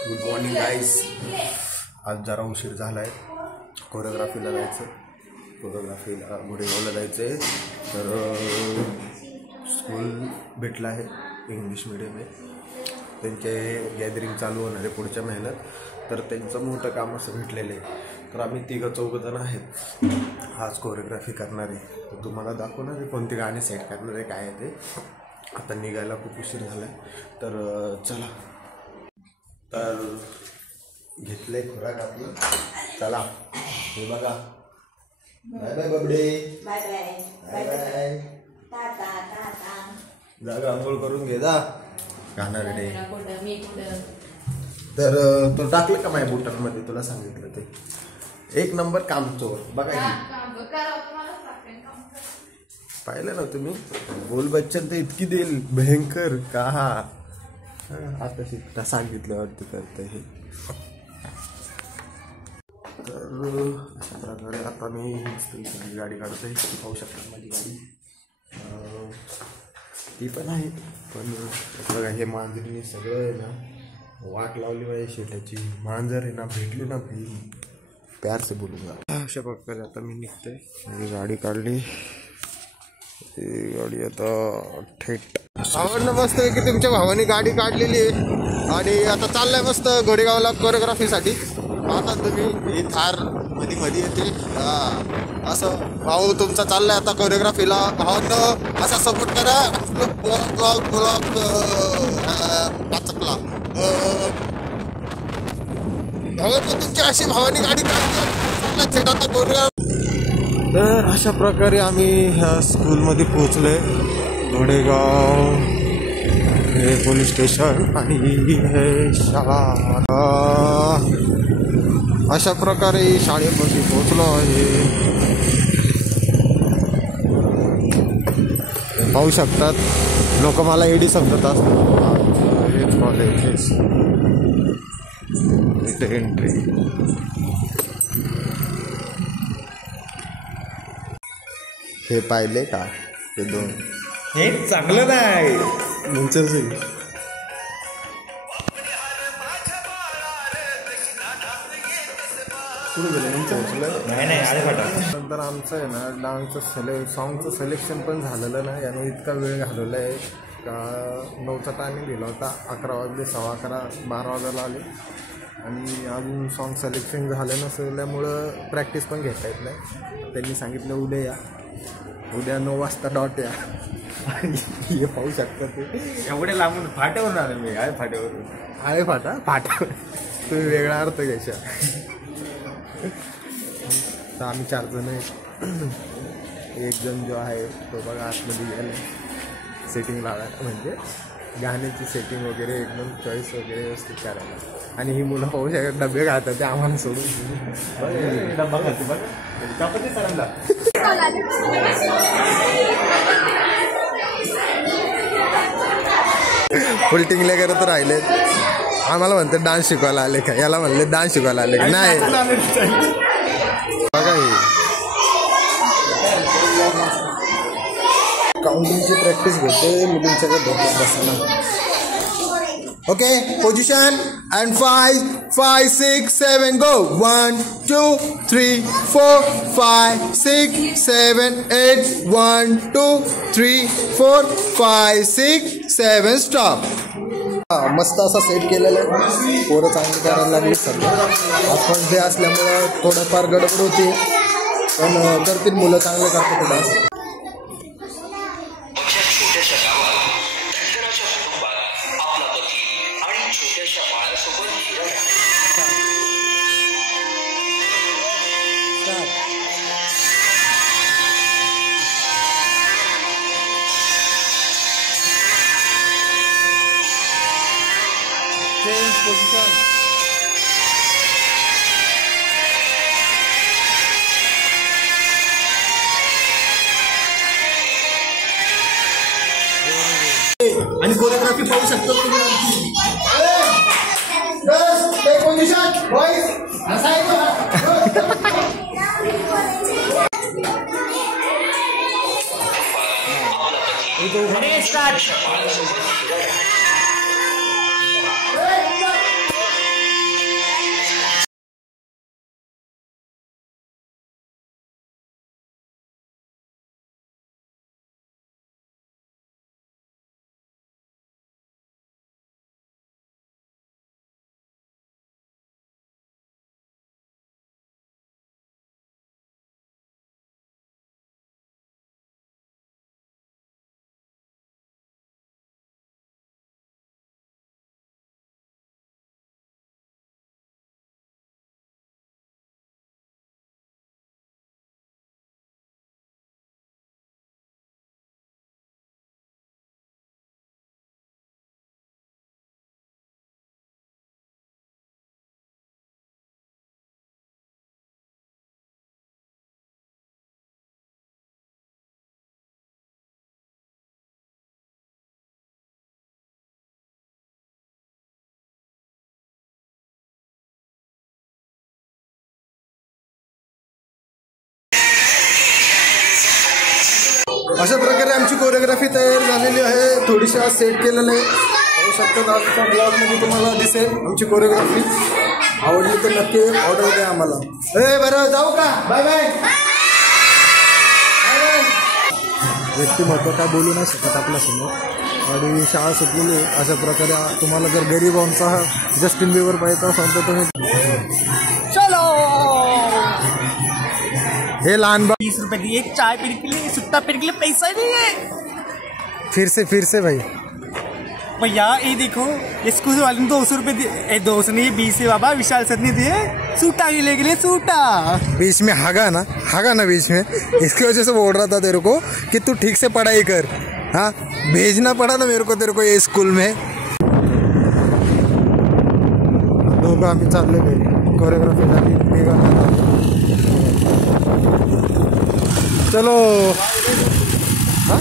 Good morning guys. आज जरा उशीर झाला आहे. कोरिओग्राफीला जायचं, कोरिओग्राफीला गुढेगावला जायचं आहे. तर स्कूल भेटलं आहे, इंग्लिश मीडियम आहे. त्यांचे गॅदरिंग चालू होणार आहे पुढच्या महिन्यात. तर त्यांचं मोठं काम असं भेटलेलं आहे. तर आम्ही 3-4 जण आहेत आज कोरिओग्राफी करणार आहे. तर तुम्हाला दाखवणार आहे कोणते गाणे सेट करणार आहे, काय आहे ते. आता निघायला खूप उशीर झाला आहे. तर चला. तर घेतले खुराक आपलं. चला हे बघा. बाय बाय बबडे. Bye bye bye bye. जागा आंघोळ करून घे जा. गाणार रे. तर तो टाकलं का माझ्या बुटांमध्ये, तुला सांगितलं ते. 1 नंबर कामचोर बघा. पाहिलं ना तुम्ही. बोल बच्चन तर इतकी देईल भयंकर का. आता शिकता सांगितल्यावरती करतं हे. तर अशा प्रकारे आता मी माझी गाडी काढतोय. पाहू शकता माझी गाडी. ती पण आहे, पण बघा हे मांजरीने सगळं आहे ना वाट लावली पाहिजे. शेटाची मांजर आहे ना भेटली ना प्यार से बोलूंगा. अशा प्रकारे आता मी निघतोय. माझी गाडी काढली. ही गाडी आता थेट आवडलं मस्त की तुमच्या भावाने गाडी काढलेली आहे. आणि आता चाललंय मस्त घोडेगावला कोरिओग्राफीसाठी. आता तुम्ही ही थार मध्ये येते. असं भाऊ तुमचा चाललाय आता कोरिओग्राफीला. भावांनो असा सपोर्ट करा. वाचकला भावांनो तुमची अशी भावानी गाडी काढली आता कोरिओग्राफी. तर अशा प्रकारे आम्ही ह्या स्कूलमध्ये पोचलोय. घोडेगाव हे पोलीस स्टेशन आणि हे शाळा. अशा प्रकारे शाळेमध्ये पोचलो आहे. पाहू शकतात लोक मला एडी समजत असतात. हे कॉलेज इथे एंट्री. हे पाहिले का हे 2. हे चांगलं नाही. नाही आले फाटा. नंतर आमचं आहे ना डान्सचं सॉंगचं सिलेक्शन पण झालेलं नाही. आणि इतका वेळ घालवला आहे का 9चा टायमिंग दिला होता. 11 वाजले, 11:15, 12 वाजायला आले. आणि अजून सॉन्ग सिलेक्शन झालं नसल्यामुळं प्रॅक्टिस पण घेता येत नाही. त्यांनी सांगितलं उद्या या, उद्या 9 वाजता डॉट या. आणि हे पाहू शकता ते एवढे लांबून फाट्यावरून आले मी. आहे फाट्यावरून. आहे फाट्यावर तुम्ही वेगळा अर्थ घ्यायचा. तर आम्ही 4 जण आहेत. 1 जण जो आहे तो बघा आतमध्ये गेला सेटिंग लावायला, म्हणजे गाण्याची सेटिंग वगैरे एकदम चॉईस वगैरे व्यवस्थित करायला. आणि ही मुलं पाहू शकतात डबे खातात ते आम्हाला सोडून. डब्बा खाते बघा. फुलटिंगले करत राहिले. आम्हाला म्हणते डान्स शिकवायला आले का. याला म्हणले डान्स शिकवायला आले का. नाही बघा हे काउंटिंगची प्रॅक्टिस घेते मुलींच्याकडे धोक्यात बसायला. Okay position and 5, 5, 6, 7 go. 1, 2, 3, 4, 5, 6, 7, 8. 1, 2, 3, 4, 5, 6, 7 stop. मस्त असा सेट केलेला आहे. पोरं चांगली करायला लागली. सध्या आपण जे असल्यामुळं थोडंफार गडबड होती, पण करतील मुलं चांगलं करतात डान्स. Change position. आणि कोरिओग्राफी पाहू शकतो तुम्ही. पोझिशन बॉईज अशा प्रकारे आमची कोरिओग्राफी तयार झालेली आहे. थोडीशी आज सेट केलेलं आहे. पाहू शकता आजच्या ब्लॉगमध्ये तुम्हाला दिसेल आमची कोरिओग्राफी. आवडली तर नक्की ऑर्डर द्या आम्हाला. बरं जाऊ का? Bye bye. व्यक्तिमत्व काय बोलू नाही शकत आपल्यासमोर आणि शाळा सुटलेली. अशा प्रकारे तुम्हाला जर गरीबांचा जस्टिन बिबर पाहिजे असेल तर तुम्ही चलो. हे लहान 20 रुपए दिए एक चाय पीने के लिए, सुट्टा पीने के लिए पैसा ही नहीं है. फिर से भाई भैया ये देखो ये स्कूल वाले ने 200 रुपए दिए. 200 नहीं 20 है बाबा. विशाल सर ने दिए सूटा लेने के लिए. सूटा बीच में हागा ना बीच में. इसकी वजह से बोल रहा था तेरे को कि तू ठीक से पढ़ाई कर. हाँ भेजना पड़ा ना मेरे को तेरे को ये स्कूल में. दोघं आम्ही चालले घरी. कोरिओग्राफी झाली निघाला. चलो. हाँ